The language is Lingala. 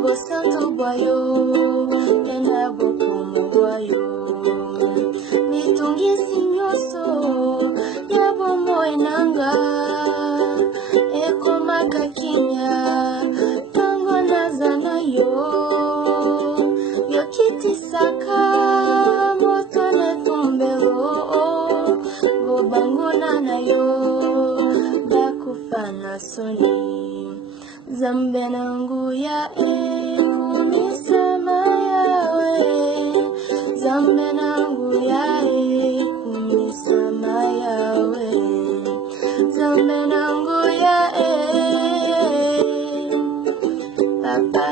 Yabo santo boyo, yanabo como boyo. Mitungi sinyoso, yabo moenanga. Eko makakinya, tango nazana yo. Yokiti saka, moto netumbelo. Gobanguna na yo, bakufana soni. Zambe nangu ya kumisema yawe. Zambe nangu ya kumisema yawe. Zambe nangu ya Papa